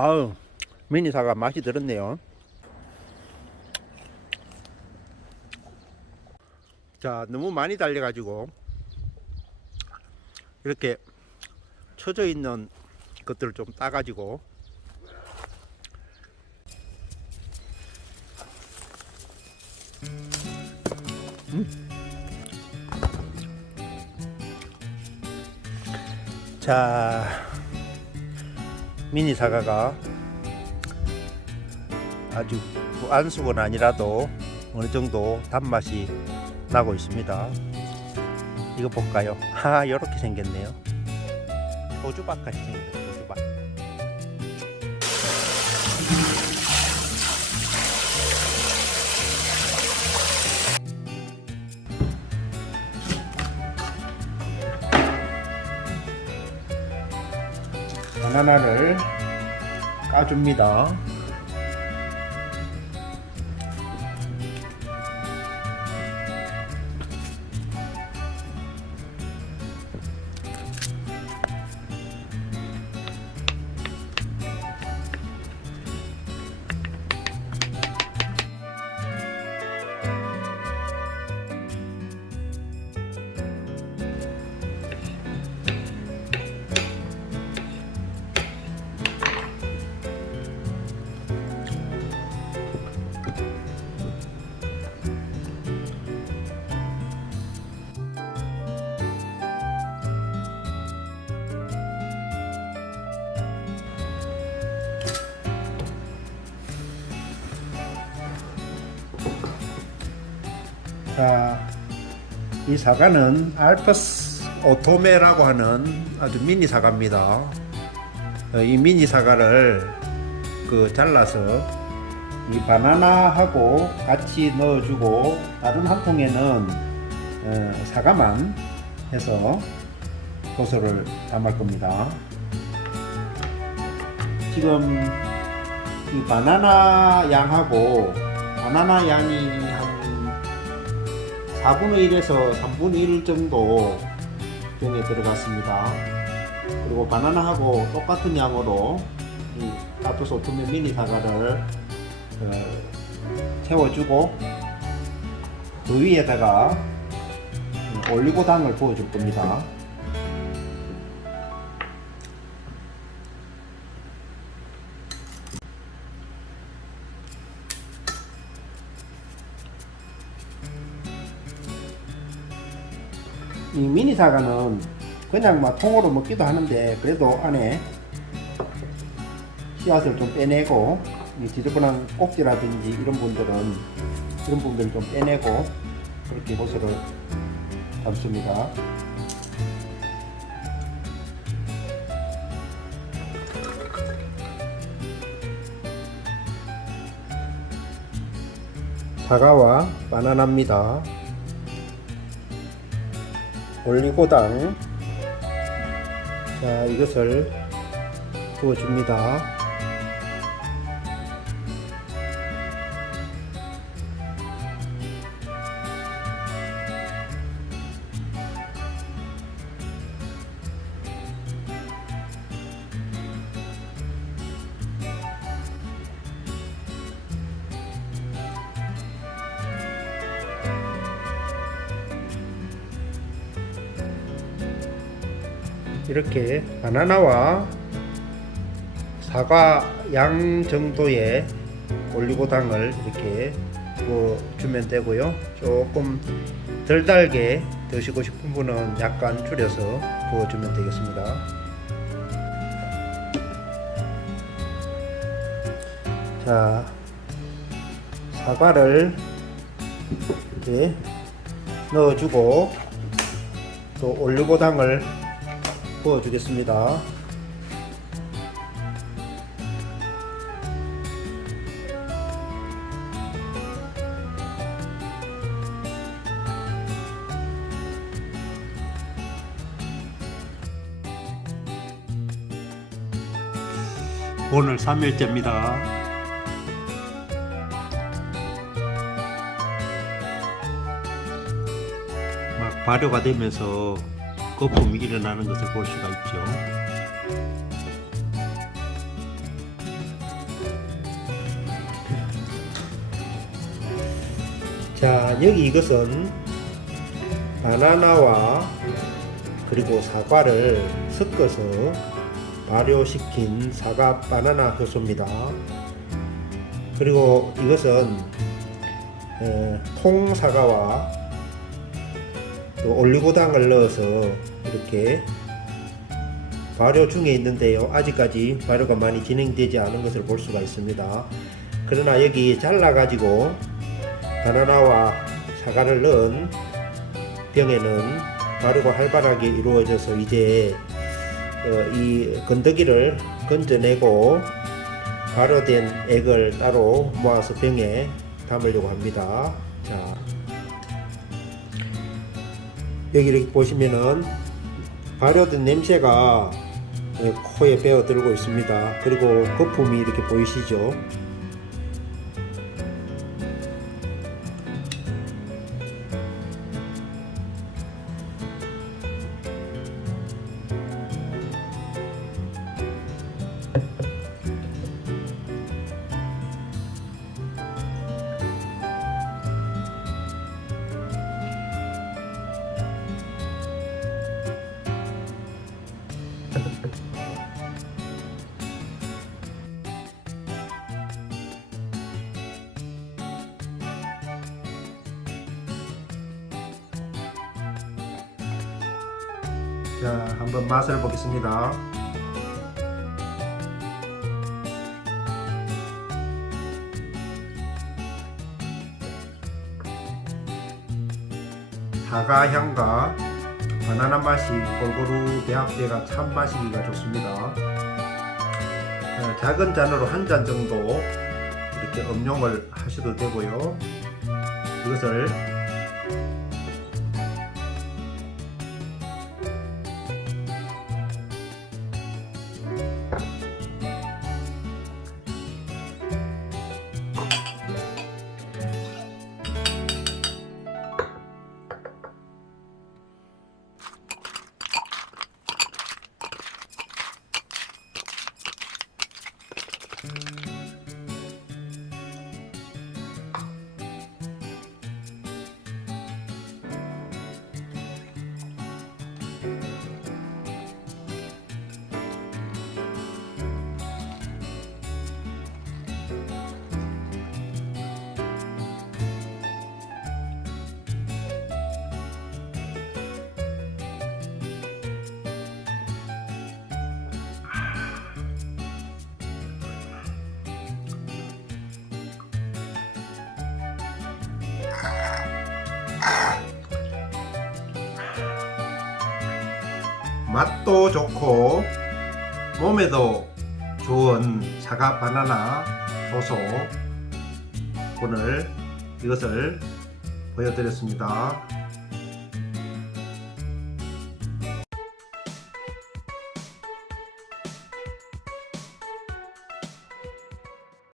아우 미니 사과 맛이 들었네요. 자 너무 많이 달려 가지고 이렇게 쳐져 있는 것들을 좀 따 가지고 자 미니 사과가 아주 안수건 아니라도 어느 정도 단맛이 나고 있습니다. 이거 볼까요? 하 이렇게 생겼네요. 호주밥 같이 생겼어요. 바나나를 까줍니다. 자, 이 사과는 알프스 오토메라고 하는 아주 미니 사과입니다. 어, 이 미니 사과를 그 잘라서 이 바나나하고 같이 넣어주고 다른 한 통에는 어, 사과만 해서 고소를 담을 겁니다. 지금 이 바나나 양하고 바나나 양이 한 4분의 1에서 3분의 1 정도 병에 들어갔습니다. 그리고 바나나하고 똑같은 양으로 이 아토스 오토메 미니 사과를 어, 채워주고 그 위에다가 올리고당을 부어줄 겁니다. 이 미니 사과는 그냥 막 통으로 먹기도 하는데 그래도 안에 씨앗을 좀 빼내고 이 지저분한 꼭지라든지 이런 분들은 이런 부분들을 좀 빼내고 그렇게 호수를 담습니다. 사과와 바나나입니다. 올리고당. 자 이것을 부어줍니다 이렇게 바나나와 사과 양 정도의 올리고당을 이렇게 부어주면 되고요. 조금 덜 달게 드시고 싶은 분은 약간 줄여서 부어주면 되겠습니다. 자, 사과를 이렇게 넣어주고 또 올리고당을 부어주겠습니다. 오늘 3일째입니다. 막 발효가 되면서 거품이 일어나는 것을 볼 수가 있죠. 자 여기 이것은 바나나와 그리고 사과를 섞어서 발효시킨 사과 바나나 효소입니다. 그리고 이것은 어, 통사과와 또 올리고당을 넣어서 이렇게 발효 중에 있는데요. 아직까지 발효가 많이 진행되지 않은 것을 볼 수가 있습니다. 그러나 여기 잘라가지고 바나나와 사과를 넣은 병에는 발효가 활발하게 이루어져서 이제 어, 이 건더기를 건져내고 발효된 액을 따로 모아서 병에 담으려고 합니다. 자, 여기 이렇게 보시면은 발효된 냄새가 예, 코에 배어 들고 있습니다. 그리고 거품이 이렇게 보이시죠? 자, 한번 맛을 보겠습니다. 사과 향과 바나나 맛이 골고루 배합되가 참 마시기가 좋습니다. 어, 작은 잔으로 한 잔 정도 이렇게 음용을 하셔도 되고요. 이것을 맛도 좋고 몸에도 좋은 사과 바나나 효소 오늘 이것을 보여드렸습니다.